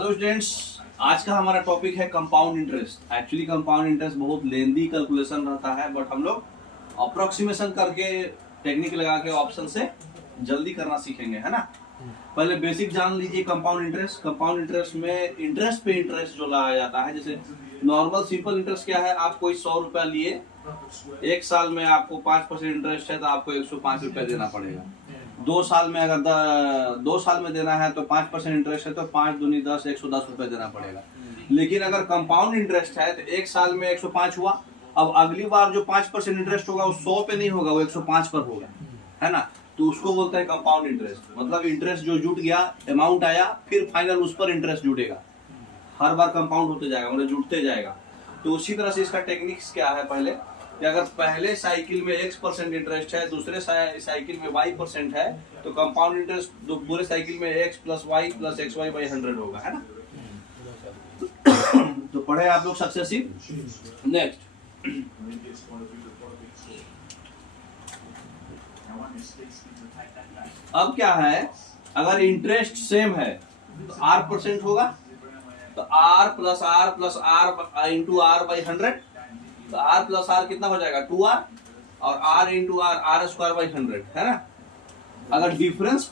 Hello students, आज का हमारा टॉपिक है compound interest. Actually compound interest बहुत लेंदी कैलकुलेशन रहता है, बट हम लोग अप्रोक्सीमेशन करके टेक्निक लगा के ऑप्शन से जल्दी करना सीखेंगे, है ना। पहले बेसिक जान लीजिए कंपाउंड इंटरेस्ट। कंपाउंड इंटरेस्ट में इंटरेस्ट पे इंटरेस्ट जो लगाया जाता है, जैसे नॉर्मल सिंपल इंटरेस्ट क्या है, आप कोई 100 रुपया लिए, एक साल में आपको 5% इंटरेस्ट है तो आपको 105 रुपया देना पड़ेगा। 2 साल में अगर 2 साल में देना है तो 5% इंटरेस्ट है तो 5 दूनी 10, 110 रुपए देना पड़ेगा। लेकिन अगर कंपाउंड इंटरेस्ट है तो एक साल में 105 हुआ, अब अगली बार जो 5% इंटरेस्ट होगा वो 100 पे नहीं होगा, वो 105 पर होगा, है ना। तो उसको बोलते हैं कंपाउंड इंटरेस्ट। मतलब इंटरेस्ट जो जुट गया, अमाउंट आया, फिर फाइनल उस पर इंटरेस्ट जुटेगा, हर बार कंपाउंड होते जाएगा, मतलब जुटते जाएगा। तो उसी तरह से इसका टेक्निक्स क्या है, पहले कि अगर पहले साइकिल में X% इंटरेस्ट है, दूसरे साइकिल में Y% है, तो कंपाउंड इंटरेस्ट पूरे साइकिल में X plus y plus XY by 100 होगा, है ना। तो पढ़े आप लोग सक्सेसिव। नेक्स्ट, अब क्या है, अगर इंटरेस्ट सेम है तो R% होगा, तो R plus R into R by 100, तो R प्लस R कितना हो जाएगा 2R, और R into R square by 100, है ना। अगर डिफरेंस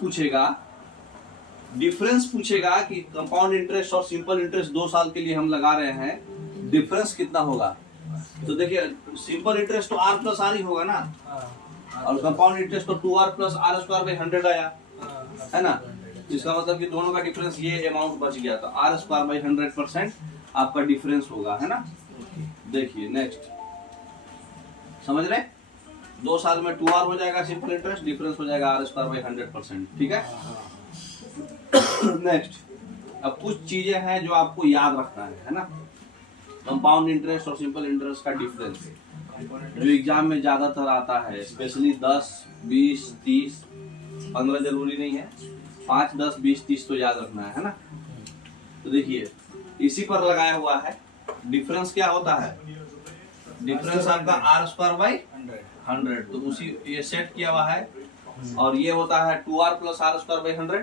पूछेगा कि कंपाउंड इंटरेस्ट और सिंपल इंटरेस्ट 2 साल के लिए हम लगा रहे हैं, डिफरेंस कितना होगा, तो देखिए सिंपल इंटरेस्ट तो R प्लस R ही होगा ना, और कंपाउंड इंटरेस्ट तो 2R plus R square by 100 आया, है ना। इसका मतलब कि दोनों का डिफरेंस ये अमाउंट बच गया, तो R स्क्वायर बाई 100% आपका डिफरेंस होगा, है ना। देखिए नेक्स्ट, समझ रहे, 2 साल में 2R हो जाएगा सिंपल इंटरेस्ट, डिफरेंस हो जाएगा R स्क्वायर बाई 100%, ठीक है। नेक्स्ट, अब कुछ चीजें हैं जो आपको याद रखना है ना। कंपाउंड इंटरेस्ट और सिंपल इंटरेस्ट का डिफरेंस जो एग्जाम में ज्यादातर आता है, स्पेशली 10, 20, 30, 15 जरूरी नहीं है, 5, 10, 20, 30 तो याद रखना है ना। तो देखिए इसी पर लगाया हुआ है। डिफरेंस क्या होता है, डिफरेंस आपका R स्क्वायर बाई 100, तो उसी ये सेट किया हुआ है, और ये होता है 2R plus R square by 100।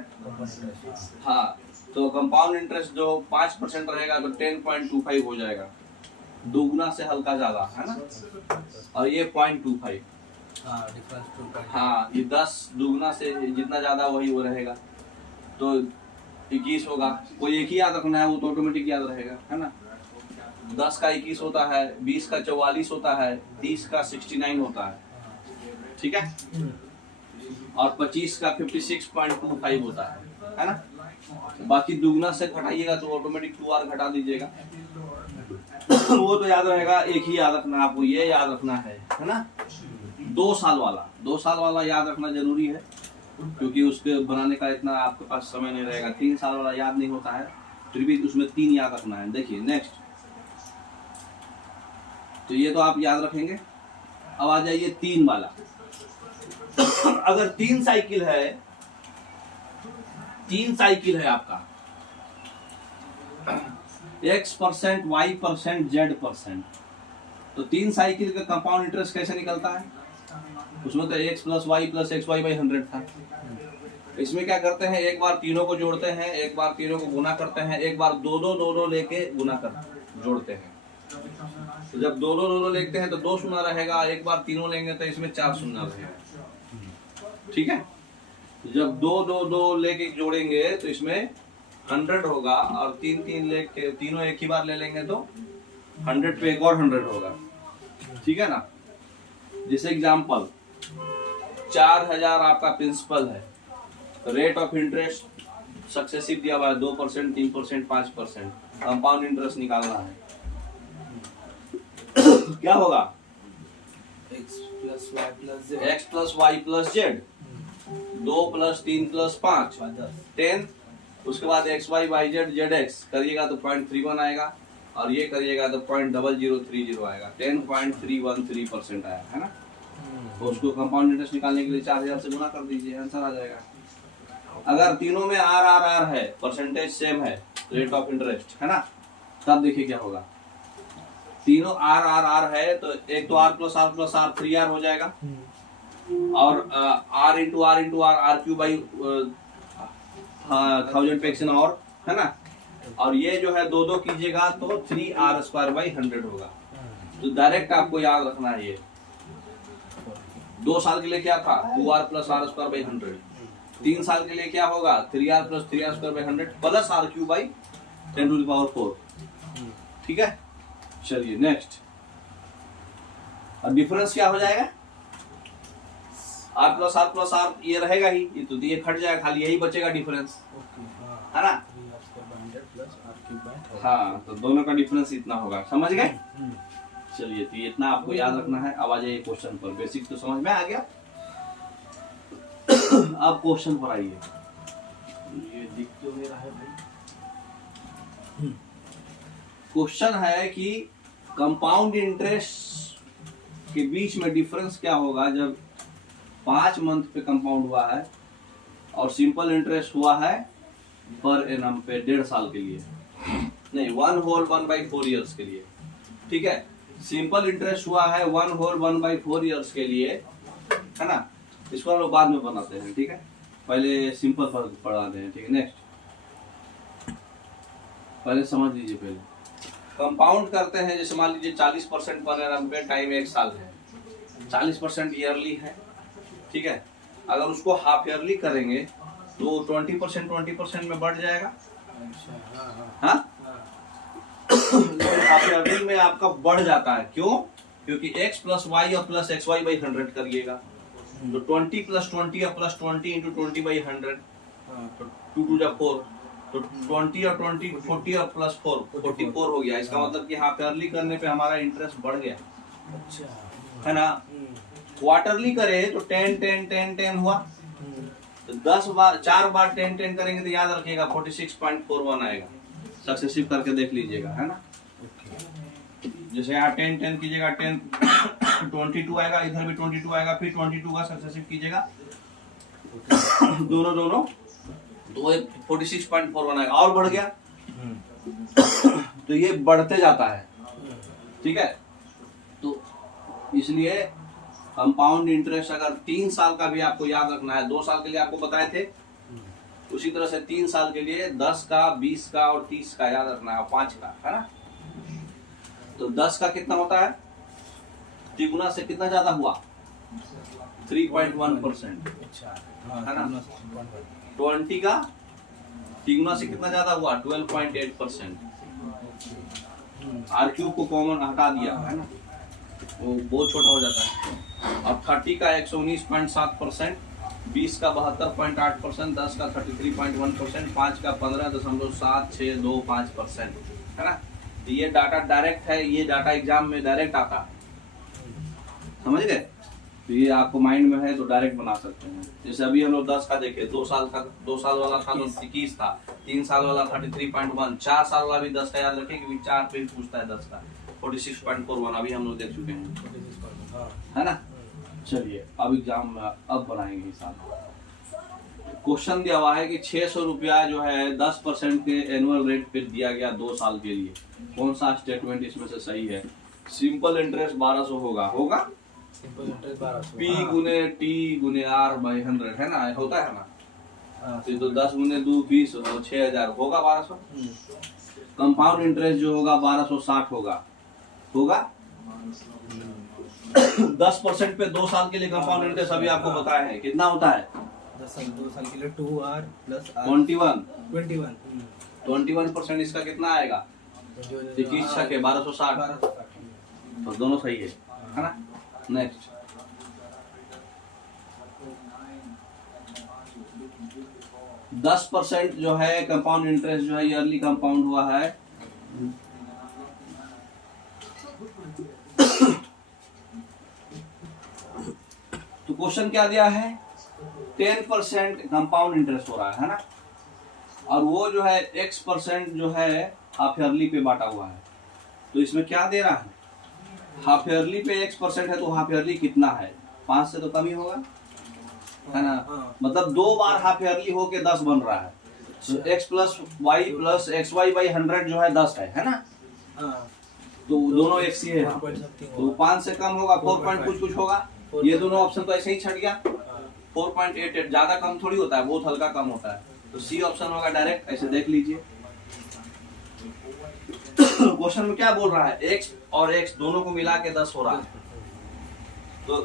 हाँ, तो कंपाउंड इंटरेस्ट जो 5% रहेगा तो 10.25 हो जाएगा, दोगुना से हल्का ज्यादा, है ना। और ये 0.25, हाँ, ये 10 दुगुना से जितना ज्यादा वही वो रहेगा, तो 21 होगा। कोई एक ही याद रखना है, वो तो ऑटोमेटिक याद रहेगा, है ना। 10 का 21 होता है, 20 का 44 होता है, 30 का 69 होता है, ठीक है, और 25 का 56.25 होता है ना। बाकी दुगना से घटाइएगा तो ऑटोमेटिक 2R घटा दीजिएगा, वो तो याद रहेगा। एक ही याद रखना, आपको ये याद रखना है ना। 2 साल वाला याद रखना जरूरी है, क्योंकि उसके बनाने का इतना आपके पास समय नहीं रहेगा। 3 साल वाला याद नहीं होता है, फिर भी उसमें 3 याद रखना है। देखिए नेक्स्ट, तो ये तो आप याद रखेंगे। अब आ जाइए 3 वाला। अगर 3 साइकिल है आपका, X%, Y%, Z%, तो 3 साइकिल का कंपाउंड इंटरेस्ट कैसे निकलता है, उसमें तो X plus y plus XY by 100 था। इसमें क्या करते हैं, एक बार तीनों को जोड़ते हैं, एक बार तीनों को गुना करते हैं, एक बार दो लेके गुना कर जोड़ते हैं। तो जब दो लेते हैं तो 2 शून्य रहेगा, एक बार तीनों लेंगे तो इसमें 4 शून्य रहेगा, ठीक है। जब दो लेके जोड़ेंगे तो इसमें 100 होगा, और 3 लेके तीनों एक ही बार ले लेंगे तो 100 पे एक और 100 होगा, ठीक है ना। जैसे एग्जाम्पल 4000 आपका प्रिंसिपल है, रेट ऑफ इंटरेस्ट सक्सेसिव दिया हुआ है 2%, 3%, 5%, कंपाउंड इंटरेस्ट निकालना है। क्या होगा, X plus y plus z, 2 plus 3 plus 5 10, उसके बाद XY बाई ZX करिएगा तो 0.31 आएगा, और ये करिएगा तो 0.0030 आएगा, 10.313% आया, है ना। तो उसको कंपाउंड इंटरेस्ट निकालने के लिए 4000 से गुना कर दीजिए, आंसर आ जाएगा। अगर तीनों में R है, परसेंटेज सेम है, रेट ऑफ इंटरेस्ट, है ना, तब देखिए क्या होगा। तीनों R है, तो एक तो R प्लस R 3R हो जाएगा, और R into R R Q by 1000 पे और, है ना, और ये जो है 2 2 कीजिएगा तो 3r²/100 होगा। तो डायरेक्ट आपको याद रखना है ये 2 साल के लिए क्या था 2r + r²/100। 3 साल के लिए क्या होगा 3r + 3r²/100 प्लस r³/10⁴। ठीक है, चलिए नेक्स्ट। अब डिफरेंस क्या हो जाएगा r + r + r ये रहेगा ही, ये तो ये हट जाएगा, खाली यही बचेगा डिफरेंस, है ना। हाँ, तो दोनों का डिफरेंस इतना होगा, समझ गए। चलिए, तो इतना आपको याद रखना है। अब आ जाइए क्वेश्चन पर। बेसिक तो समझ में आ गया। अब क्वेश्चन पर आइए। ये दिख तो नहीं रहा है भाई। क्वेश्चन है कि कंपाउंड इंटरेस्ट के बीच में डिफरेंस क्या होगा जब 5 मंथ पे कंपाउंड हुआ है और सिंपल इंटरेस्ट हुआ है पर एनम पे 1.5 साल के लिए, नहीं 1/4 ईयर्स के लिए। ठीक है, सिंपल इंटरेस्ट हुआ है 1/4 ईयर्स के लिए, है ना। इसको हम लोग बाद में बनाते हैं, ठीक है, पहले सिंपल पढ़ाते हैं। ठीक है, नेक्स्ट पहले समझ लीजिए। पहले कंपाउंड करते हैं, जैसे मान लीजिए 40% पर एनम पे टाइम 1 साल है, 40% ईयरली है। ठीक है, अगर उसको हाफ ईयरली करेंगे तो 20% में बढ़ जाएगा। हाँ, हाफ ईयरली में आपका बढ़ जाता है, क्यों? क्योंकि x + y और प्लस xy/100 करिएगा, तो 20 + 20 और प्लस 20 × 20/100, तो 2 × 4, तो 20 और 20 40 और प्लस 4 44 हो गया। इसका मतलब कि हाफ ईयरली करने पे हमारा इंटरेस्ट बढ़ गया, है ना। क्वार्टरली करे तो 10 10 10 10 हुआ, तो 10 बार 4 बार 10 10 करेंगे तो याद रखिएगा 46.41 आएगा। सक्सेसिव करके देख लीजिएगा, है ना। जैसे यहाँ 10 10 कीजिएगा 10 22 आएगा, इधर भी 22 आएगा, फिर 22 का सक्सेसिव कीजिएगा दोनों तो 46.41 आएगा, और बढ़ गया। तो ये बढ़ते जाता है, ठीक है। तो इसलिए कंपाउंड इंटरेस्ट अगर 3 साल का भी आपको याद रखना है, 2 साल के लिए आपको बताए थे, उसी तरह से 3 साल के लिए 10 का 20 का और 30 का याद रखना है, 5 का, है ना। तो 10 का कितना होता है, 3 गुना से कितना ज्यादा हुआ 3.1%, है ना। 20 का 3 गुना से कितना ज्यादा हुआ 12.8%। r³ को कॉमन हटा दिया, है ना, वो बहुत छोटा हो जाता है। अब 30 का 119.7%, 20 का 72.8%, 10 का 33.1%, 5 का 15.7625%, है ना। तो ये डाटा डायरेक्ट है, ये डाटा एग्जाम में डायरेक्ट आता है, समझ गए। तो ये आपको माइंड में है तो डायरेक्ट बना सकते हैं। जैसे अभी हम लोग 10 का देखे, 2 साल वाला था तो 21 था, 3 साल वाला 33.1, 4 साल वाला भी 10 का याद रखें क्योंकि 4 पे पूछता है 10 का, 46.41 अभी हम लोग देख चुके हैं, है ना। चलिए, अब एग्जाम में अब बनाएंगे हिसाब। क्वेश्चन दिया हुआ है कि 600 रुपया जो है 10% के एनुअल रेट पे दिया गया 2 साल के लिए, कौन सा स्टेटमेंट इसमें से सही है? सिंपल इंटरेस्ट 1200 होगा सिंपल इंटरेस्ट 1200 P गुने T गुने R/100, है ना, होता है ना। तो 10 गुने 2 20 और 6000 होगा 1200। कंपाउंड इंटरेस्ट जो होगा 1260 होगा 10% पे 2 साल के लिए कंपाउंड इंटरेस्ट अभी आपको बताया है कितना होता है 2 साल के लिए 2R + R 21% इसका कितना आएगा 21 छके 1260, तो दोनों सही है ना। नेक्स्ट, दस % जो है कंपाउंड इंटरेस्ट जो है ईयरली कंपाउंड हुआ है, तो क्वेश्चन क्या दिया है 10% कंपाउंड इंटरेस्ट हो रहा है ना, और वो जो है x% जो है हाफ ईयरली पे बांटा हुआ है। तो इसमें क्या दे रहा है, हाफ ईयरली पे x% है तो हाफ ईयरली कितना है 5 से तो कम ही होगा, है ना। मतलब 2 बार हाफ ईयरली होके 10 बन रहा है, तो x + y + xy/100 जो है 10 है ना। तो दोनों x ही है, तो 5 से कम होगा 4 पॉइंट कुछ होगा। ये दोनों ऑप्शन तो ऐसे ही छट गया, 4.88 ज्यादा कम थोड़ी होता है, बहुत हल्का कम होता है। तो सी ऑप्शन होगा डायरेक्ट, ऐसे देख लीजिए। क्वेश्चन में क्या बोल रहा है, x और x दोनों को मिला के 10 हो रहा है, तो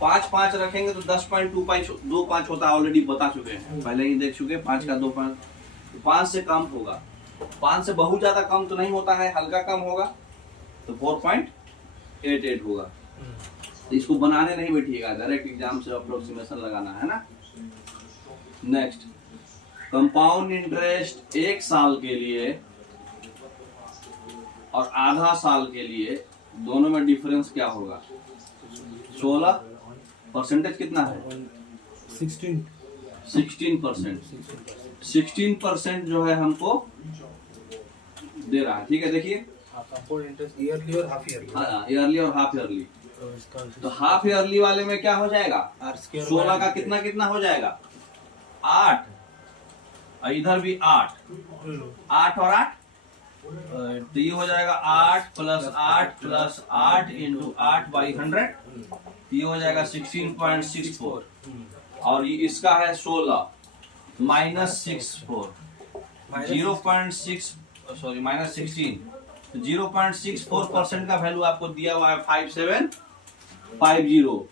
5 5 रखेंगे तो 10.25 होता है, ऑलरेडी बता चुके हैं, पहले ही देख चुके हैं। 5 का 2 5 से कम होगा, 5 से बहुत ज्यादा कम तो नहीं होता है, हल्का कम होगा, तो 4.88 होगा। तो इसको बनाने नहीं बैठिएगा, डायरेक्ट एग्जाम से अप्रोक्सीमेशन लगाना है ना। नेक्स्ट, कंपाउंड इंटरेस्ट 1 साल के लिए और आधा साल के लिए दोनों में डिफरेंस क्या होगा? 16 परसेंटेज कितना है? 16%। 16% जो है हमको दे रहा है, ठीक है। देखिए कंपाउंड इंटरेस्ट ईयरली और हाफ ईयरली। हाँ, ईयरली और हाफ ईयरली। तो हाफ ईयरली वाले में क्या हो जाएगा? 16 का कितना कितना हो जाएगा? 8, और इधर भी 8, 8 और 8, तो ये हो जाएगा 8 + 8 + 8 × 8/100, ये हो जाएगा 16.64। और ये इसका है 16 -64 -16, 0.64% का वैल्यू आपको दिया हुआ है 5750,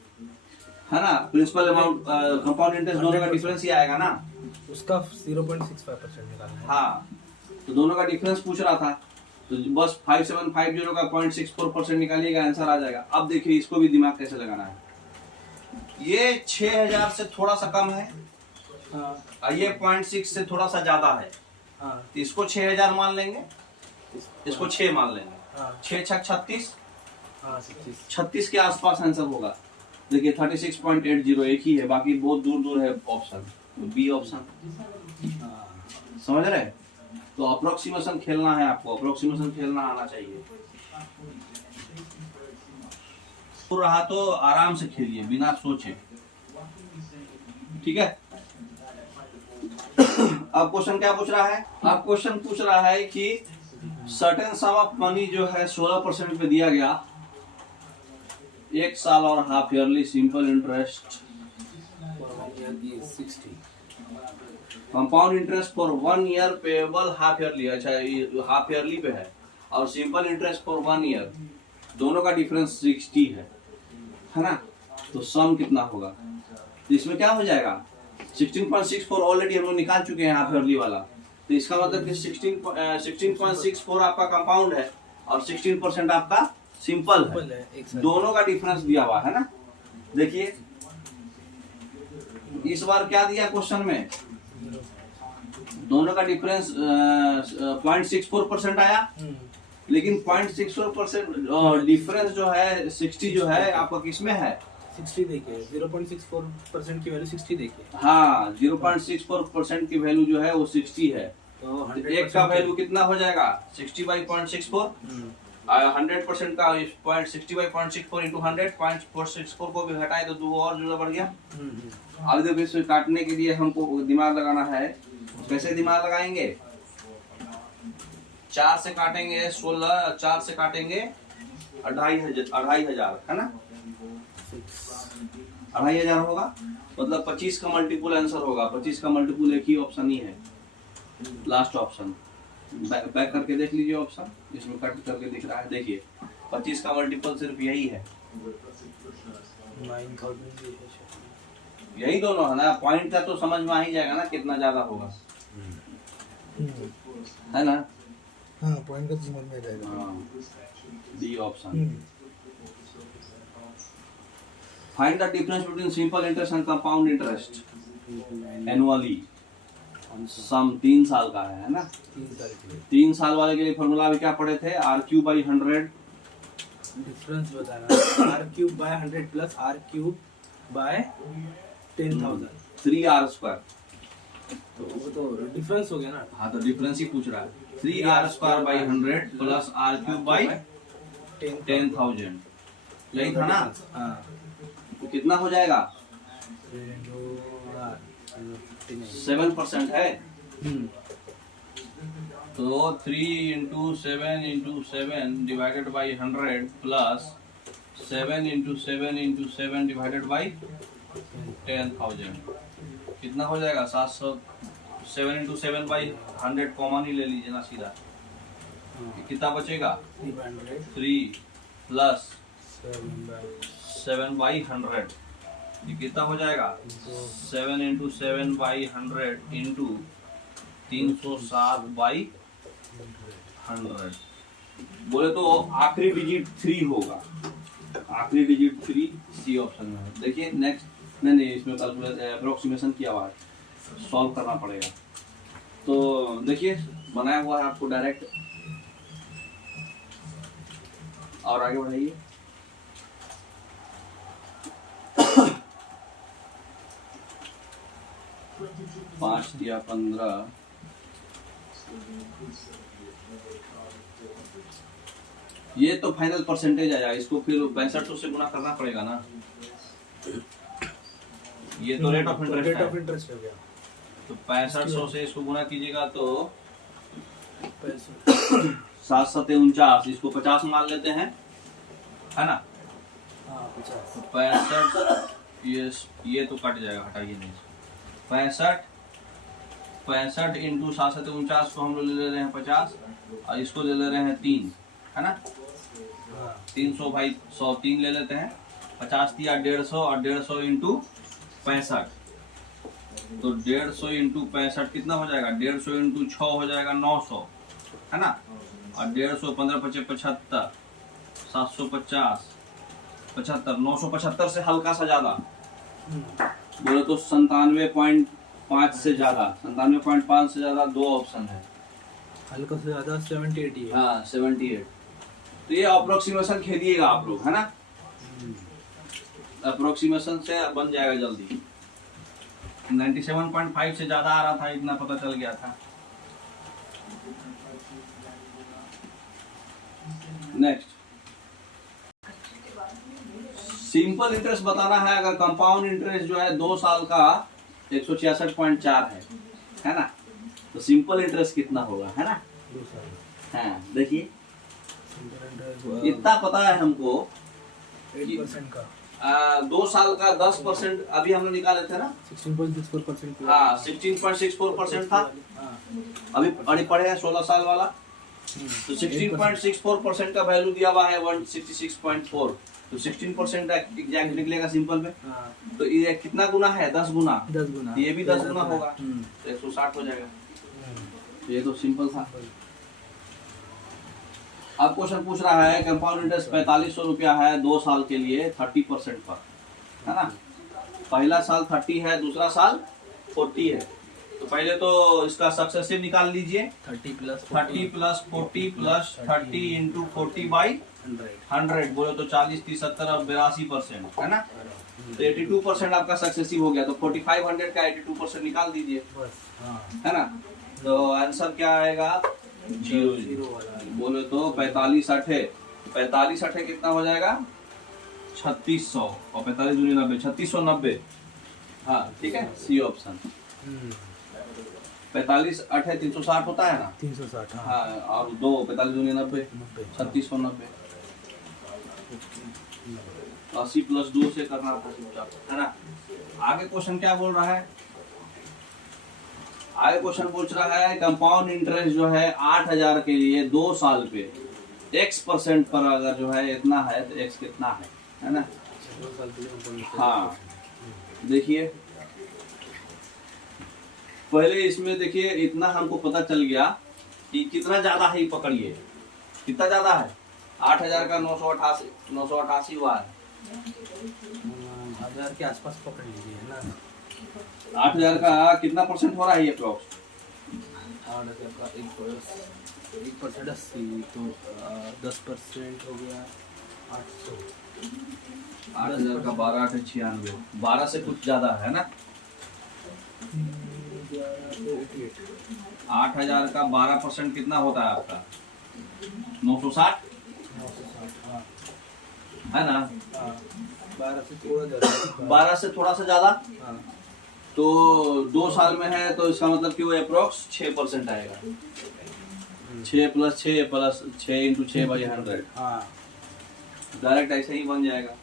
है ना। प्रिंसिपल अमाउंट कंपाउंड इंटरेस्ट दोनों का डिफरेंस ही आएगा ना, उसका 0.65% निकालना है। हाँ, तो दोनों का डिफरेंस पूछ रहा था, तो बस 5750 का 0.64% निकालिएगा, आंसर आ जाएगा। अब देखिए इसको भी दिमाग कैसे लगाना है। ये 6000 से थोड़ा सा कम है, और ये 0.6 से थोड़ा सा ज्यादा है, तो इसको 6000 मान लेंगे, इसको 6 मान लेंगे। 6 6 36, 36 के आसपास आंसर होगा। देखिए 36.80 एक ही है, बाकी बहुत दूर दूर है ऑप्शन, बी ऑप्शन, समझ रहे। तो अप्रोक्सीमेशन खेलना है आपको, अप्रोक्सीमेशन खेलना आना चाहिए। तो रहा तो आराम से खेलिए बिना सोचे, ठीक है। अब क्वेश्चन क्या पूछ रहा है? अब क्वेश्चन पूछ रहा है कि सर्टेन सम ऑफ मनी जो है 16% पे दिया गया, 1 साल और half yearly simple interest, compound interest for 1 year payable half yearly. अच्छा, ये हाफ ईयरली पे है, और सिंपल इंटरेस्ट फॉर 1 ईयर, दोनों का डिफरेंस 60 है ना। तो सम कितना होगा? तो इसमें क्या हो जाएगा? 16.64 ऑलरेडी हम लोग निकाल चुके हैं हाफ ईयरली वाला, तो इसका मतलब कि 16.64 आपका कंपाउंड है और 16% आपका सिंपल है। दोनों का डिफरेंस दिया हुआ है ना। देखिए इस बार क्या दिया क्वेश्चन में, दोनों का डिफरेंस 0.64% आया, लेकिन 0.64% डिफरेंस जो है 60 जो है आपका किसमें है? 60 देखिए, 0.64% की वैल्यू 60 देखिए। हाँ, 0.64% की वैल्यू जो है वो 60 है, तो एक का वैल्यू कितना हो जाएगा? 60/0.64, 100% का 60/0.64 × 100, 0.464 को भी हटाए तो 2 और जो बढ़ गया। अब देखो इसे काटने के लिए हमको दिमाग लगाना है। कैसे दिमाग लगाएंगे? 4 से काटेंगे 16, 4 से काटेंगे 2500, है ना। 2500 होगा, मतलब 25 का मल्टीपुल आंसर होगा। 25 का मल्टीपुल एक ही ऑप्शन ही है, लास्ट ऑप्शन। बैक करके देख लीजिए ऑप्शन, इसमें कट करके दिख रहा है। देखिए 25 का मल्टीपल सिर्फ यही है, 9000। यही दोनों है ना। पॉइंट का तो समझ में आ ही जाएगा ना कितना ज्यादा होगा, है ना। हाँ, पॉइंट का तो समझ में आ जाएगा। हाँ, D option. Find the difference between simple interest and compound interest annually. Sum 3 साल का है ना। 3 साल वाले के लिए फॉर्मूला भी क्या पढ़े थे? R³/100। डिफरेंस बताना, R³/100 + R³/10,000, 3R²। तो वो तो डिफरेंस हो गया ना। हाँ, तो डिफरेंस ही पूछ रहा है। 3R²/100 + R³/10,000, यही था ना। हाँ, तो कितना हो जाएगा? 7% है, तो 3 × 7 × 7 divided by 100 plus 7 × 7 × 7 divided by 10,000, कितना हो जाएगा? 700। 7 × 7 बाई 100 कॉमन ही ले लीजिए ना सीधा, कितना बचेगा 300 3 प्लस 7 7 बाई 100, ये कितना हो जाएगा 7 इंटू 7 बाई 100 इंटू 307 बाई 100। बोले तो आखिरी डिजिट 3 होगा, आखिरी डिजिट 3 सी ऑप्शन में है। देखिए नेक्स्ट, नहीं इसमें कैलकुलेट अप्रोक्सीमेशन किया हुआ है, सॉल्व करना पड़ेगा। तो देखिए बनाया हुआ है आपको डायरेक्ट, और आगे बढ़ाइए। पाँच या 15, ये तो फाइनल परसेंटेज आया, इसको फिर 6500 से गुना करना पड़ेगा ना। ये तो रेट ऑफ इंटरेस्ट हो गया। तो 6500 से इसको गुना कीजिएगा तो 7 7 49, इसको 50 मान लेते हैं, है ना। हाँ 50। तो 65, ये तो कट जाएगा, हटाइए नहीं। 65 इंटू 7 7 49 को हम लोग ले रहे हैं 50, और इसको ले ले रहे हैं 3, है ना। 300 भाई 100, 3 ले लेते हैं, 50 दिया 150, और 150 इंटू 65, तो 150 इंटू 65 कितना हो जाएगा, 150 इंटू 6 हो जाएगा 900, है ना। और 150 15 5 75, 750 75, 975 से हल्का सा ज्यादा, बोले तो 97.5 से ज्यादा, 97.5 से ज्यादा, दो ऑप्शन है। हल्का से ज्यादा 78 ही है। हाँ 78। तो ये अप्रोक्सीमेशन खेलिएगा आप लोग, है ना। अप्रोक्सीमेशन से बन जाएगा जल्दी। 97.5 से ज्यादा आ रहा था, इतना पता चल गया था। नेक्स्ट, सिंपल इंटरेस्ट बताना है। अगर कंपाउंड इंटरेस्ट जो है 2 साल का 166.4 है ना, तो सिंपल इंटरेस्ट कितना होगा, है ना। 2 साल। हाँ देखिए, इतना पता है हमको 8% का 2 साल का 10% अभी हम लोग निकाले थे ना। 16.64%। हाँ 16.64% था। अभी पढ़े हैं 16 साल वाला, तो 16.64% का वैल्यू दिया हुआ है 166.4, तो 16% एग्जैक्ट निकलेगा सिंपल में। तो ये कितना गुना है, 10 गुना, 10 गुना, ये भी 10 गुना होगा, तो 160 हो जाएगा। ये तो सिंपल था। अब क्वेश्चन पूछ रहा है कंपाउंड इंटरेस्ट 4500 रुपया है 2 साल के लिए 30% पर, है ना। पहला साल 30 है, दूसरा साल 40 है। तो पहले तो इसका सक्सेसिव निकाल लीजिए, 30 प्लस 40 प्लस 30 इंटू 40 बाई 100, बोले तो 40 30 70 और 82%, है ना। तो 82% आपका सक्सेसिव हो गया, तो 4500 का 82% निकाल दीजिए, है ना। तो आंसर क्या आएगा, 0 वाला। बोले तो 45 8 कितना हो जाएगा 3600, और 45 दूनी 90, 3690। हाँ ठीक है, सी ऑप्शन। 45 8 360 होता है ना, 360। हाँ, और 2 45 दूनी 90, 3690। 80 प्लस 2 से करना था चुपचाप, है ना। आगे क्वेश्चन क्या बोल रहा है, आगे क्वेश्चन पूछ रहा है कंपाउंड इंटरेस्ट जो है 8000 के लिए 2 साल पे x% पर अगर जो है इतना है तो x कितना है ना। हाँ देखिए, पहले इसमें देखिए इतना हमको पता चल गया कि कितना ज्यादा है, पकड़िए कितना ज्यादा है। 8000 का 988 हुआ है, 1000 के आसपास पकड़ लीजिए ना। 8000 का कितना परसेंट हो रहा है ये अप्रोक्स, 8000 का 1% 80, तो 10% हो गया 800। 8000 का 12 8 96, 12 से कुछ ज्यादा है ना। 8000 का 12% कितना होता है आपका 960, है ना। 12 से थोड़ा सा ज्यादा, तो 2 साल में है, तो इसका मतलब कि वो अप्रोक्स 6% आएगा। 6 प्लस 6 इंटू 6 बाई 100, डायरेक्ट ऐसे ही बन जाएगा।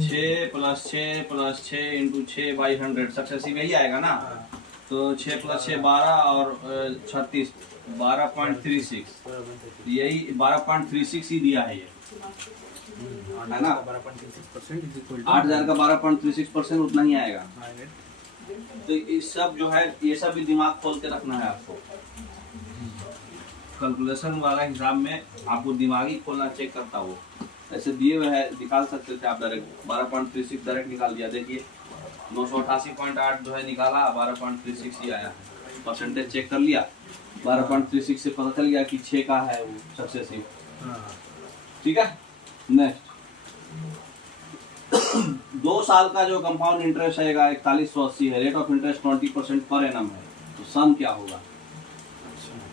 6 प्लस 6 इंटू 6 बाई 100 सक्सेसिव यही आएगा ना। तो 6 प्लस 6 12 और 36 12.36 12.36 यही 12.36 ही दिया है ये, है ना? 12.36% इज इक्वल 8,000 का 12.36% उतना ही आएगा। तो ये सब जो है ये सब भी दिमाग खोल के रखना है आपको। कैलकुलेशन वाला हिसाब में आपको दिमाग ही खोलना चेक करता वो। ऐसे दिए हुए है निकाल सकते थे आप डायरेक्ट 12.36 डायरेक्ट निकाल दिया। देखिए 988.8 जो है निकाला, 12.36 ही आया। परसेंटेज चेक कर लिया, 12.36 से पता चल गया कि 6 का है वो सक्सेसिव। ठीक है। नेक्स्ट 2 साल का जो कंपाउंड इंटरेस्ट आएगा 4180 है। Rate of interest 20% per annum है, तो सम क्या होगा?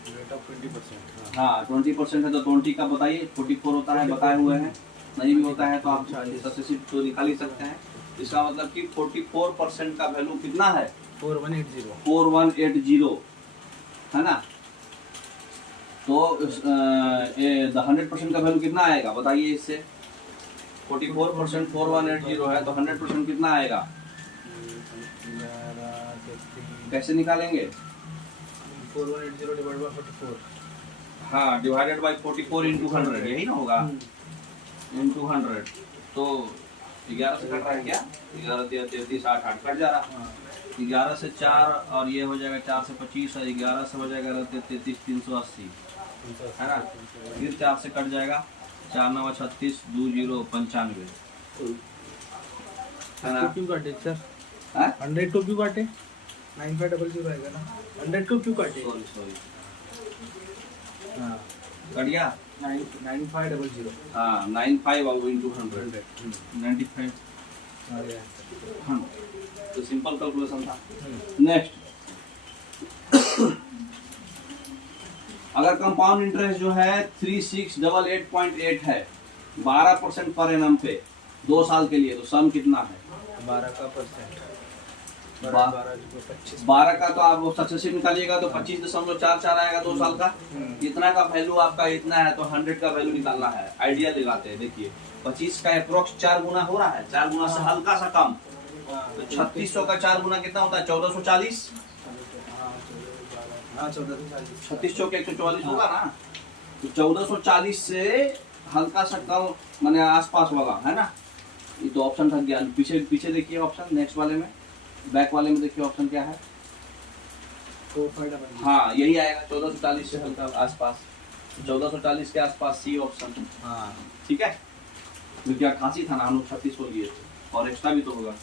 Rate of 20%। हाँ 20% है तो 20 का बताइए। 44 होता है बताए हुए हैं, नहीं भी होता है तो आप सक्सेसिव तो निकाल ही सकते हैं। इसका मतलब कि 44% का वैल्यू कितना है? 4180 है ना। तो ये 100% का वैल्यू कितना आएगा बताइए इससे। 44% 4180 है तो 100% कितना आएगा? कैसे निकालेंगे? 4180 डिवाइडेड बाय 44। हाँ डिवाइडेड बाय 44 इंटू 100 यही ना होगा, इंटू 100। तो 11 से कट रहा है क्या? 11 33 8 8 कट जा रहा। 11 से 4 और ये हो जाएगा 4 से 25 और 11 से हो जाएगा 33 380 है ना। फिर 4 से कट जाएगा, 4 9 36 2 0 95 है ना। क्यों काटे सर? हाँ? 100 को क्यों काटे? 9500 आएगा ना। 100 को क्यों काटे? सॉरी हाँ कट गया 9500। हाँ 95 इंटू 100 95 तो सिंपल कैलकुलेशन था। नेक्स्ट अगर कंपाउंड इंटरेस्ट जो है 3688.8 है 12% पर एनम पे 2 साल के लिए, तो सम कितना है? 12 का परसेंट 12 का तो आप सक्सेसिव निकालिएगा तो 25.44 आएगा 2 साल का। इतना का वैल्यू आपका इतना है तो 100 का वैल्यू निकालना है। आइडिया लगाते हैं। देखिए 25 का अप्रोक्स 4 गुना हो रहा है, 4 गुना से हल्का सा कम, तो 3600 का 4 गुना कितना होता है? 1440। 3600 के 144 होगा ना, तो 1440 से हल्का सा कम माने आसपास वाला है ना। ये तो ऑप्शन थक गया। पीछे पीछे देखिए ऑप्शन, नेक्स्ट वाले में, बैक वाले में देखिए ऑप्शन क्या है। हाँ यही आएगा 1440 से हल्का आसपास, 1440 के आसपास सी ऑप्शन। हाँ ठीक है। तो क्या खासी था ना, हम लोग 3600 लिए थे और एक्स्ट्रा भी तो होगा।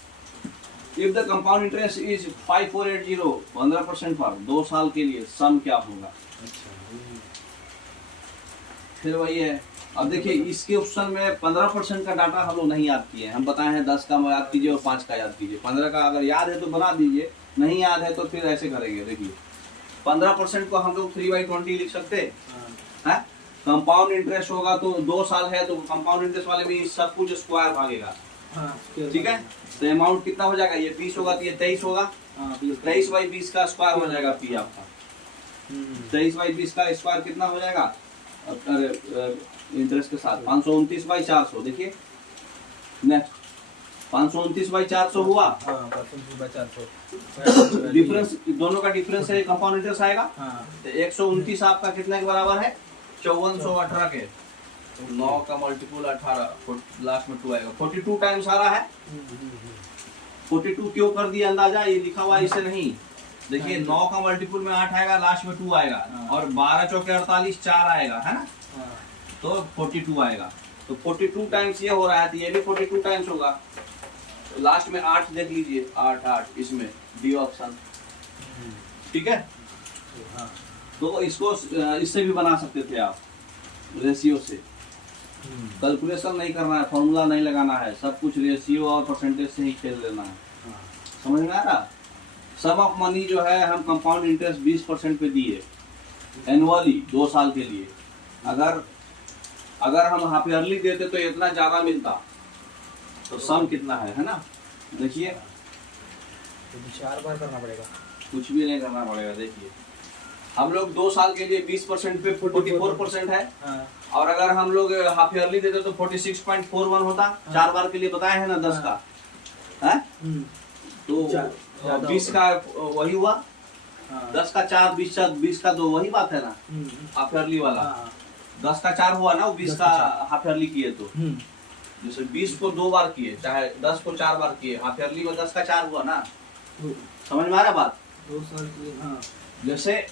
If the compound interest is 5480 15% पर 2 साल के लिए, सम क्या होगा? फिर वही है। अब देखिए इसके ऑप्शन में 15% का डाटा हम लोग नहीं याद किए हैं। हम बताए हैं 10 का याद कीजिए और 5 का याद कीजिए। 15 का अगर याद है तो बना दीजिए, नहीं याद है तो फिर ऐसे करेंगे। देखिए 15% को हम लोग 3/20 लिख सकते हैं। कंपाउंड इंटरेस्ट होगा तो 2 साल है तो कंपाउंड इंटरेस्ट वाले में सब कुछ स्क्वायर भागेगा। ठीक है। तो अमाउंट कितना हो जाएगा? ये 20 होगा तो ये 23 होगा। 23/20 का स्क्वायर हो जाएगा पी आपका। 23/20 का स्क्वायर कितना हो जाएगा? इंटरेस्ट के साथ 529/400। देखिए नेक्स्ट 529/400 हुआ। डिफरेंस दोनों का डिफरेंस है, कंपाउंड इंटरेस्ट आएगा। तो 129 आपका कितने के बराबर है? 5418 के। 9 का मल्टीपल 18, लास्ट में 2 आएगा। 42 टाइम्स आ रहा है। 42 क्यों कर दिया अंदाजा? ये लिखा हुआ इसे नहीं। देखिए 9 का मल्टीपल में 8 आएगा, लास्ट में 2 आएगा और 12 चौके 48 4 आएगा, है ना। तो 42 आएगा। तो 42 टाइम्स ये हो रहा है तो ये भी 42 टाइम्स होगा। तो लास्ट में 8 देख लीजिए, 8 8 इसमें डी ऑप्शन। ठीक है। तो इसको इससे भी बना सकते थे आप, रेशियो से। कैलकुलेशन नहीं करना है, फॉर्मूला नहीं लगाना है, सब कुछ रेशियो और परसेंटेज से ही खेल लेना है। समझ में आ रहा? सम ऑफ मनी जो है हम कंपाउंड इंटरेस्ट 20% पे दिए एनुअली 2 साल के लिए। अगर हम हाफ ईयरली देते तो इतना ज्यादा मिलता। तो सम कितना है ना। देखिए तो 4 बार करना पड़ेगा, कुछ भी नहीं करना पड़ेगा। देखिए हम लोग 2 साल के लिए 20% पे 44% है। और अगर हम लोग हाफ ईयरली देते तो 46.41 होता। 4 बार के लिए बताए हैं ना 10 का है। तो 20 का वही हुआ हाँ। 10 का 4 20 का 2 वही बात है ना, हाफ ईयरली वाला। हाँ। 10 का 4 हुआ ना, वो 20 10 का का 4 हाफ ईयरली किए तो जैसे 20 को 2 बार किए, चाहे 10 को 4 बार किए, हाफ ईयरली में 10 का 4 हुआ ना। समझ में आ रहा बात? 2 साल हाँ। जैसे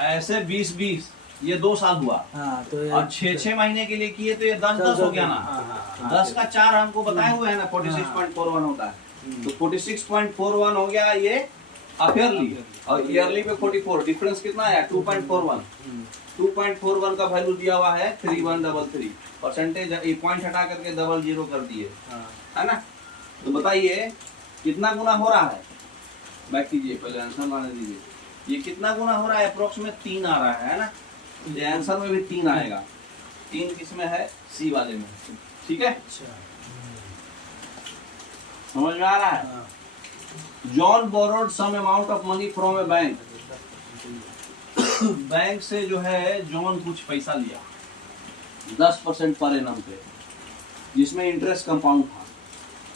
ऐसे 20 ये 2 साल हुआ, हाँ, तो और 6 महीने के लिए किए तो ये 10 हो गया ना। हाँ, 10 का 4 हमको बताए हुए है ना 46.41 होता है, तो 46.41 हो गया ये हाफ ईयरली, और ईयरली पे 44, डिफरेंस कितना आया 2.41। 2.41 का वैल्यू दिया हुआ है 3133, परसेंटेज पॉइंट हटा करके 00 कर दिए, है ना। तो बताइए कितना गुना हो रहा है, बैक कीजिए पहले आंसर लाने दीजिए। ये कितना गुना हो रहा है, अप्रोक्स में 3 आ रहा है ना, ये आंसर में भी 3 आएगा। 3 किसमें है, सी वाले में, ठीक है। समझ में आ रहा है? John borrowed some amount of money from a bank, bank से जो है जॉन कुछ पैसा लिया 10% पर एनम पे, जिसमें इंटरेस्ट कंपाउंड था,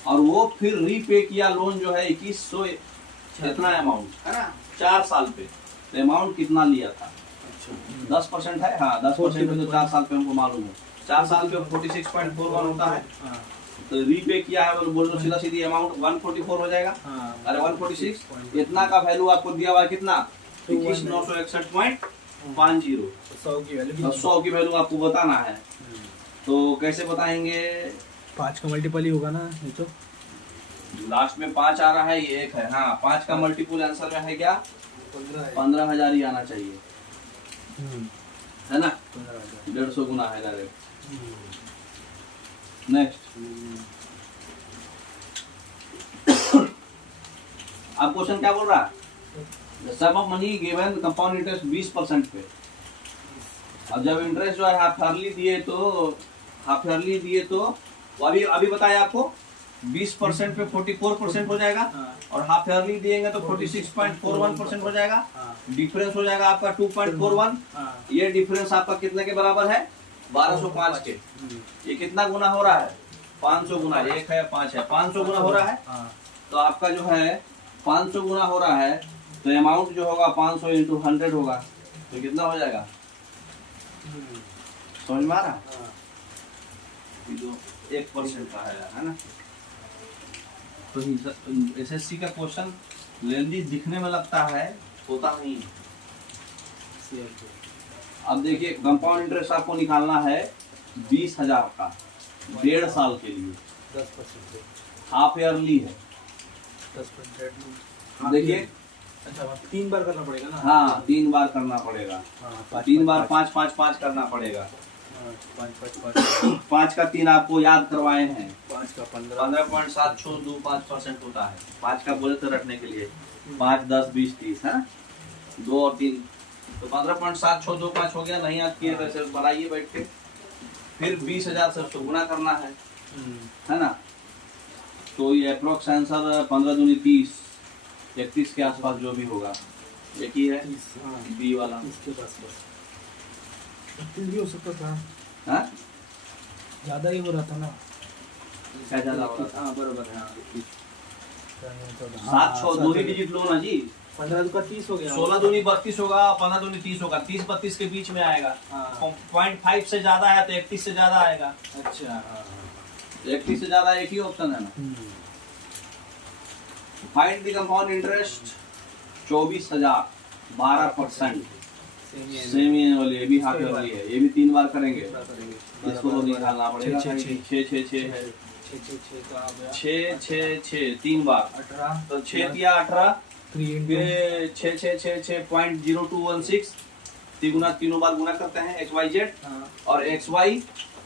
और वो फिर रीपे किया लोन जो है 2100 इतना अमाउंट है ना, 4 साल पे। तो अमाउंट कितना लिया था, 10% है, हाँ 10% पे तो 4 साल पे हमको मालूम है, 4 साल पे 46.41 होता है। तो रीपे किया है बोल दो सीधा सीधी अमाउंट 144 हो जाएगा। अरे 146 इतना का वैल्यू आपको दिया हुआ है कितना, 21,961.50, 100 की वैल्यू आपको बताना है। तो कैसे बताएंगे, 5 का मल्टीपल ही होगा ना ये तो, लास्ट में 5 आ रहा है, ये 1 है, हाँ 5 का मल्टीपल आंसर में है क्या, 15,000 ही आना चाहिए, है ना, 150 गुना है डायरेक्ट। नेक्स्ट, अब क्वेश्चन क्या बोल रहा है, sum of money given compound interest 20% पे। अब जब इंटरेस्ट जो है हाफ ईयरली दिए तो अभी बताया आपको 20% पे 44% हो जाएगा, और हाफ ईयरली दिएंगे तो 46.41% हो जाएगा। डिफरेंस हो जाएगा आपका 2.41। ये डिफरेंस आपका कितने के बराबर है, 1205 के। ये कितना गुना हो रहा है, 500 गुना, 1 है 5 है, 500 गुना हो रहा है। तो आपका जो है 500 गुना हो रहा है, तो अमाउंट जो होगा 500 इंटू 100 होगा, तो कितना हो जाएगा, समझ में आ रहा है? जो 1% का है ना। तो एसएससी का क्वेश्चन लेंदी दिखने में लगता है, होता नहीं है। अब देखिए कंपाउंड इंटरेस्ट आपको निकालना है 20,000 का 1.5 साल के लिए, 10% हाफ ईयरली है। 10% देखिए, अच्छा 3 बार करना पड़ेगा ना, हाँ 3 बार करना पड़ेगा, 3 बार 5 करना पड़ेगा। 5 का 3 आपको याद करवाए हैं, 5 का 15.725% होता है। 5 का बोले तो रखने के लिए 5 10 20 30 है, 2 और 3 तो 15.7625 हो गया। नहीं याद किए तो सिर्फ बनाइए बैठ के, फिर 20,000 से उसको गुना करना है ना। तो ये अप्रोक्स आंसर 15 दूनी 30, 31 के आसपास जो भी होगा, एक ही है बी वाला। इसके पास बस 32 भी हो सकता था, हाँ ज्यादा ही हो रहा था ना, क्या ज्यादा हो रहा था, हाँ बराबर है। 7 6 दो ही डिजिट लो ना जी, 15 का 30 हो गया, 16 दूनी 32 होगा, 15 दूनी 30 होगा, 30 32 के बीच में आएगा। 0.5 से ज्यादा है तो 31 से ज्यादा आएगा। अच्छा 31 से ज्यादा एक ही ऑप्शन है ना। Find the compound interest 24,000 12%, semi annual, ये भी हाफ ईयरली है, ये भी 3 बार करेंगे। इसको तो निकालना पड़ेगा, 6 है, 6 3 बार, 18 तो 6 किया 18, 3 6 .0216, 3 गुना, तीनों बार गुना करते हैं XYZ, और XY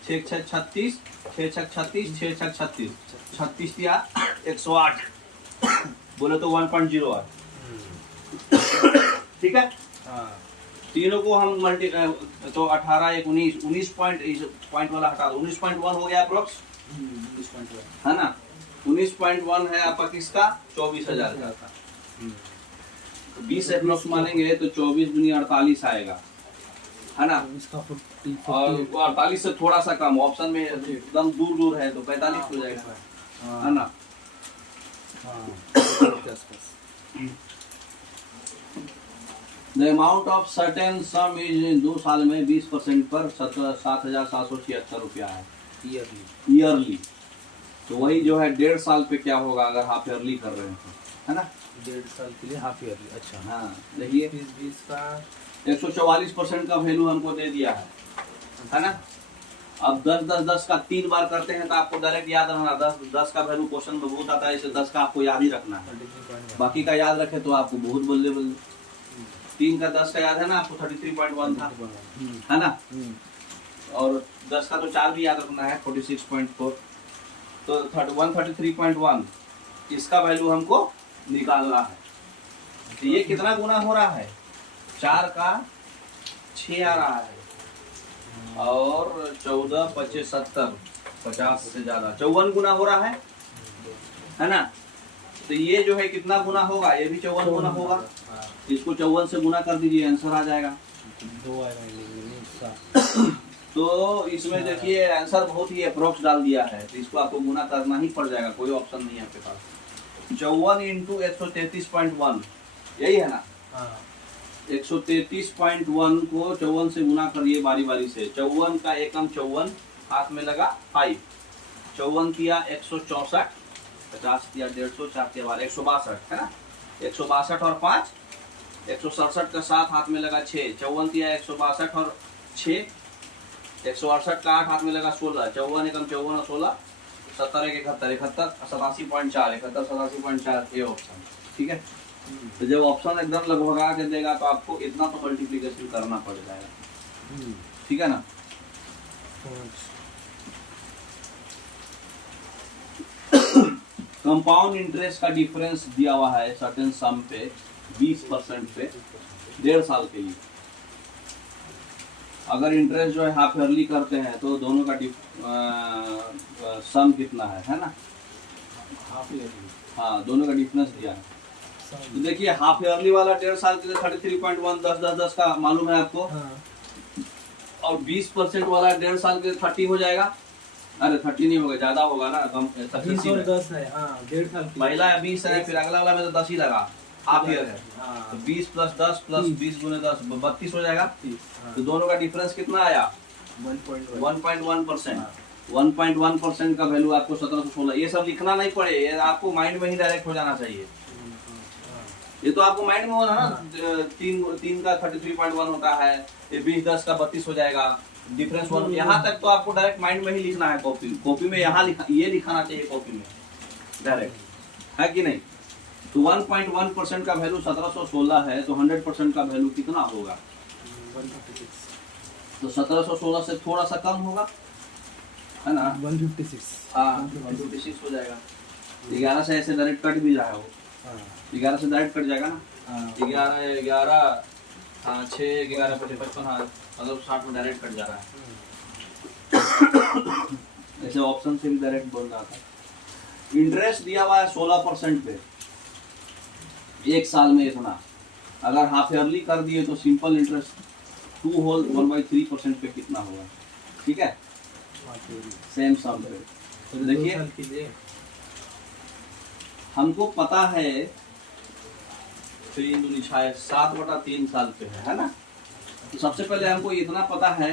6 6 36, 6 6 36, 6 6 36, 36 दिया 108, बोले तो 1.08, ठीक है। तीनों को हम मल्टी तो 18 1 19 पॉइंट वाला हटा दो, 19.1 हो गया अप्रोक्स, है ना। 19.1 है आपका किसका, 24,000 का। 20 अप्रोक्स मानेंगे तो 24 दूनी 48 आएगा, है ना। और 48 से थोड़ा सा कम, ऑप्शन में एकदम दूर है तो 45 हो जाएगा, है ना। The amount of certain some is 2 साल में 20% पर 7,776 रुपया है ईयरली। ईयरली। तो वही जो है 1.5 साल पे क्या होगा अगर हाफ ईयरली कर रहे हैं तो, है ना। 1.5 साल के लिए हाफ ईयरली। अच्छा हाँ देखिए 20 का 144% का वैल्यू हमको दे दिया है ना। अब 10 का 3 बार करते हैं तो आपको डायरेक्ट याद रहना 10 का वैल्यू क्वेश्चन में बहुत आता है, इसे 10 का आपको याद ही रखना है। 33.1। बाकी का याद रखे तो आपको बहुत बल्ले 3 का 10 का याद है ना आपको 33.1 था, है ना। और 10 का तो 4 भी याद रखना है 46.4। तो 133.1 इसका वैल्यू हमको निकालना है। तो ये कितना गुना हो रहा है, 4 का 6 आ रहा है और 14 25 70 50 से ज्यादा 54 गुना हो रहा है ना। तो ये जो है कितना गुना होगा, ये भी 54 गुना होगा। इसको 54 से गुना कर दीजिए, आंसर आ जाएगा। 2 आएगा। तो इसमें देखिए आंसर बहुत ही अप्रोक्स डाल दिया है, तो इसको आपको गुना करना ही पड़ जाएगा, कोई ऑप्शन नहीं है आपके पास। 54 इंटू 133.1 यही है ना। 133.1 को 54 से गुना करिए बारी बारी से। 54 का एकम 54, हाथ में लगा 5, 54 किया 164, 50 किया 150, 4 के बाद 162 है ना। 162 और 5 167 का 7 हाथ में लगा 6, 54 किया 162 और 6 168 का 8 हाथ में लगा 16, 54 एकम 54 और 16 70 एक 71 71 87.4 71 87.4 ये ऑप्शन, ठीक है। तो जब ऑप्शन एकदम लगभगा के देगा तो आपको इतना तो मल्टीप्लिकेशन करना पड़ जाएगा, ठीक है ना। कंपाउंड इंटरेस्ट का डिफरेंस दिया हुआ है सर्टेन सम पे 20% पे 1.5 साल के लिए। अगर इंटरेस्ट जो है हाफ ईयरली करते हैं तो दोनों का सम कितना है ना। हाफ ईयरली, हाँ दोनों का डिफरेंस दिया है। तो देखिए हाफ ईयरली वाला 1.5 साल के लिए 33.1 10 का मालूम है आपको। और 20% वाला 1.5 साल के 30 हो जाएगा। अरे 30 नहीं होगा, ज्यादा होगा ना, कम 10 है। हाँ 1.5 साल पहला 20 है, फिर अगला वाला में तो 10 ही लगा, हाफ ईयर है। तो 20 प्लस 10 प्लस 20 गुने 10 32 हो जाएगा। तो दोनों का डिफरेंस कितना आया 1.1%। 1.1% का वैल्यू आपको 1716। ये सब लिखना नहीं पड़े, ये आपको माइंड में ही डायरेक्ट हो जाना चाहिए। ये तो आपको माइंड में होना ना। 3 का 33.1 होता है, ये 20 10 का 32 हो जाएगा, डिफरेंस 1। यहाँ तक तो आपको डायरेक्ट माइंड में ही लिखना है। कॉपी में यहाँ ये लिखाना चाहिए कॉपी में डायरेक्ट, है कि नहीं। तो 1.1% का वैल्यू 1716 है, तो 100% का वैल्यू कितना होगा 156। तो 1716 से थोड़ा सा कम होगा, है ना। 156। हाँ 156 हो जाएगा। 11 से ऐसे डायरेक्ट कट भी जाएगा, वो 11 से डायरेक्ट कट जाएगा ना। 11 हाँ 6 11 55 हाँ मतलब 60 में डायरेक्ट कट जा रहा है। ऐसे ऑप्शन से भी डायरेक्ट बोल रहा था। इंटरेस्ट दिया हुआ है 16% पे, 1 साल में इतना। अगर हाफ ईयरली कर दिए तो सिंपल इंटरेस्ट 2 होल 1/3% पे कितना होगा, ठीक है। सेम सम पे तो देखिए हमको पता है 3 दूनी 6 7/3 साल पे है ना। तो सबसे पहले हमको इतना पता है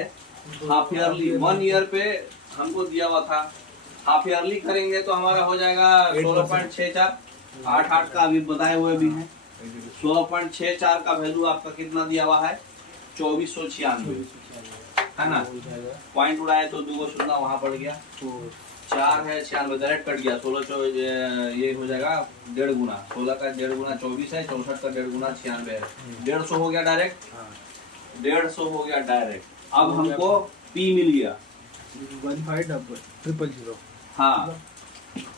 हाफ ईयरली 1 ईयर पे हमको दिया हुआ था। हाफ ईयरली करेंगे तो हमारा हो जाएगा 16.64 8 का अभी बताए हुए भी हैं। 16.64 का वैल्यू आपका कितना दिया हुआ है 2496 है ना। पॉइंट उड़ाए तो 2 शून्य वहां पड़ गया, 4 है 96 डायरेक्ट कट गया। 16 ये हो जाएगा 1.5 गुना। 16 का 1.5 गुना 24 है, 64 का 1.5 गुना 96 है। 150 हो गया डायरेक्ट, 150 हो गया डायरेक्ट। अब हमको P मिल गया 1500। हाँ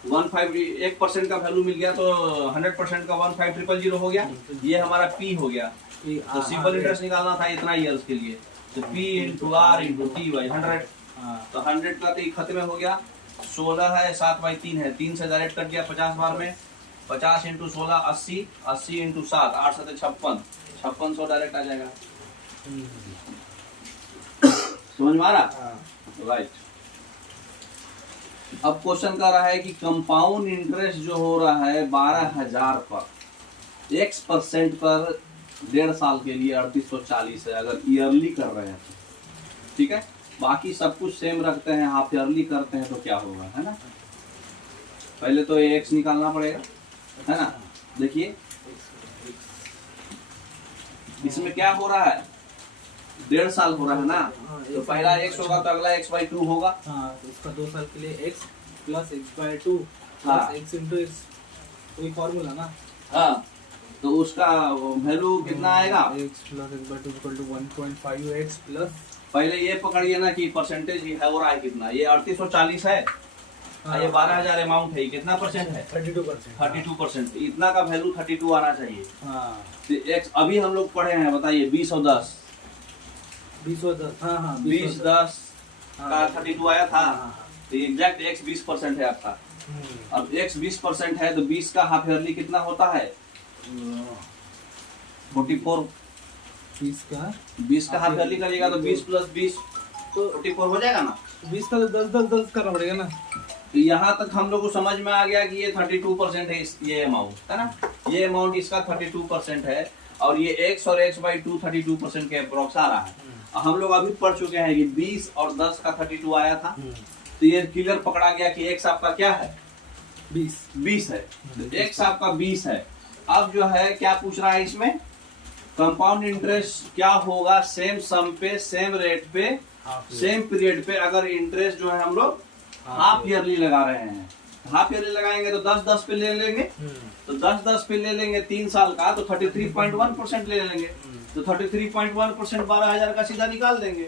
1% का वैल्यू मिल गया, तो 100% का 1500 हो गया। ये हमारा P हो गया। तो सिंपल इंटरेस्ट निकालना था इतना ईयर्स के लिए, तो P into R into T by 100। तो 100 का तो खत्म हो गया। 16 है 7/3 है, 3 से डायरेक्ट कट गया 50 बार में। 50 इंटू 16 80, 80 इंटू 7 8 7 56, 5600 डायरेक्ट आ जाएगा। समझ में आ रहा, राइट। अब क्वेश्चन कर रहा है कि कंपाउंड इंटरेस्ट जो हो रहा है 12,000 पर X% पर 1.5 साल के लिए 3840 है अगर ईयरली कर रहे हैं तो, ठीक है। बाकी सब कुछ सेम रखते हैं, हाफ ईयरली करते हैं तो क्या होगा, है ना। पहले तो ये एक्स निकालना पड़ेगा, है ना। देखिए इसमें क्या हो रहा है, 1.5 साल हो रहा है ना, तो पहला x होगा तो अगला x/2 होगा। हाँ, तो इसका 2 साल के लिए x प्लस x/2 हाँ। प्लस x इंटू x, वही फॉर्मूला ना। हाँ, तो उसका वैल्यू कितना आएगा, x प्लस x/2 equal to 1.5x plus, पहले ये पकड़िए ना कि परसेंटेज है हो रहा है कितना, ये 3840 है, ये 12,000 अमाउंट है, कितना परसेंट है, 32%। 32%, इतना का वैल्यू 32 आना चाहिए। हाँ, तो x अभी हम लोग पढ़े हैं, बताइए 20 और 10, 20 और 10, हाँ हाँ 20 10 का 32 आया था, हाँ। तो एग्जैक्ट x 20% है आपका। अब x 20% है तो 20 का हाफ ईयरली कितना होता है, 44। 20 का हाफ ईयरली करिएगा तो 20 प्लस 20 तो 44 हो जाएगा ना। 20 का 10 करना पड़ेगा ना। तो यहाँ तक हम लोग को समझ में आ गया कि ये 32% है, ये अमाउंट है ना, ये अमाउंट इसका 32% है, और ये x और x/2 32% के अप्रोक्स आ रहा है। हम लोग अभी पढ़ चुके हैं कि 20 और 10 का 32 आया था, तो ये क्लियर पकड़ा गया कि x आपका क्या है, 20 है, तो x आपका 20 है। अब जो है क्या पूछ रहा है इसमें, कंपाउंड इंटरेस्ट क्या होगा, सेम सम पे, सेम रेट पे, सेम पीरियड पे, अगर इंटरेस्ट जो है हम लोग हाफ ईयरली लगा रहे हैं, हाफ ईयरली लगाएंगे तो 10-10 पे ले लेंगे, तो 10-10 पे ले लेंगे 3 साल का, तो 33.1% ले लेंगे, तो 33.1% 12,000 का सीधा निकाल देंगे।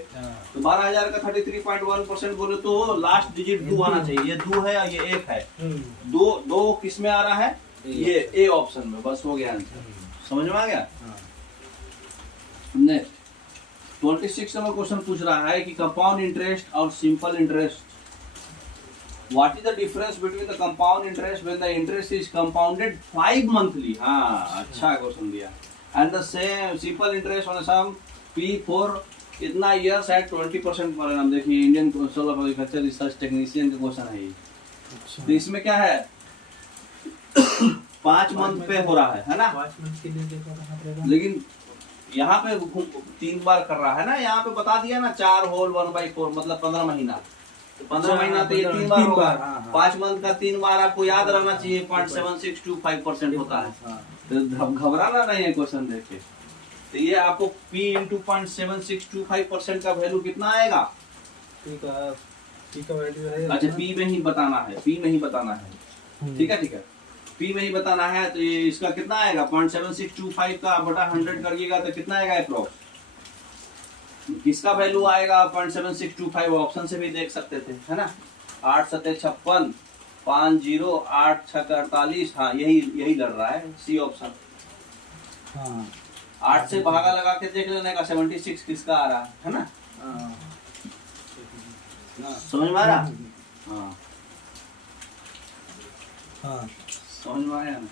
तो 12,000 का 33.1% बोले तो लास्ट डिजिट 2 आना चाहिए, ये 2 है और ये 1 है, दो किस में आ रहा है, ये ए ऑप्शन में, बस हो गया आंसर, समझ में आ गया। नेक्स्ट 26 नंबर क्वेश्चन पूछ रहा है कि कंपाउंड इंटरेस्ट और simple interest, what is the difference between the compound interest when the interest is compounded 5 monthly, हाँ अच्छा क्वेश्चन दिया, and the same simple interest on sum P for इतना years at 20% per annum. देखिए Indian Council of Agriculture Research technician का question है ये। तो इसमें क्या है 5 मंथ पे हो रहा है ना, 5 मंथ के लिए देखो कहाँ पड़ेगा, लेकिन यहाँ पे 3 बार कर रहा है ना, यहाँ पे बता दिया ना 4 होल 1/4 मतलब 15 महीना, तो 15 महीना तो ये 3 बार होगा। 5 मंथ का 3 बार आपको याद रहना चाहिए, 0.7625% होता है, तो घबराना नहीं है क्वेश्चन देख के। तो ये आपको P इंटू 0.7625% का वैल्यू कितना आएगा, P का वैल्यू है, अच्छा P में ही बताना है, P में ही बताना है, ठीक है ठीक है, P में ही बताना है। तो ये इसका कितना आएगा 0.7625 का बटा 100 करिएगा तो कितना आएगा अप्रोक्स, किसका वैल्यू आएगा 0.7625, ऑप्शन से भी देख सकते थे, है ना। 8 7 56 5 0 8 6 48, हाँ यही लड़ रहा है, सी ऑप्शन। हाँ 8 से भागा लगा के देख लेने का 76 किसका आ रहा है ना, समझ में आ रहा, हाँ हाँ समझ में आया ना।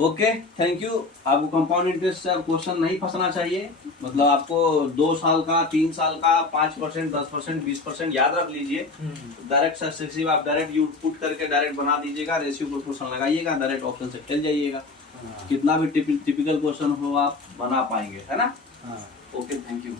Okay thank you. आपको कंपाउंड इंटरेस्ट से क्वेश्चन नहीं फंसना चाहिए, मतलब आपको 2 साल का 3 साल का 5% 10% 20% याद रख लीजिए, डायरेक्ट सक्सेसिव आप डायरेक्ट यू पुट करके डायरेक्ट बना दीजिएगा, रेशियो प्रोपोर्शन लगाइएगा, डायरेक्ट ऑप्शन से खेल जाइएगा, कितना भी टिपिकल क्वेश्चन हो आप बना पाएंगे, है ना। Okay thank you.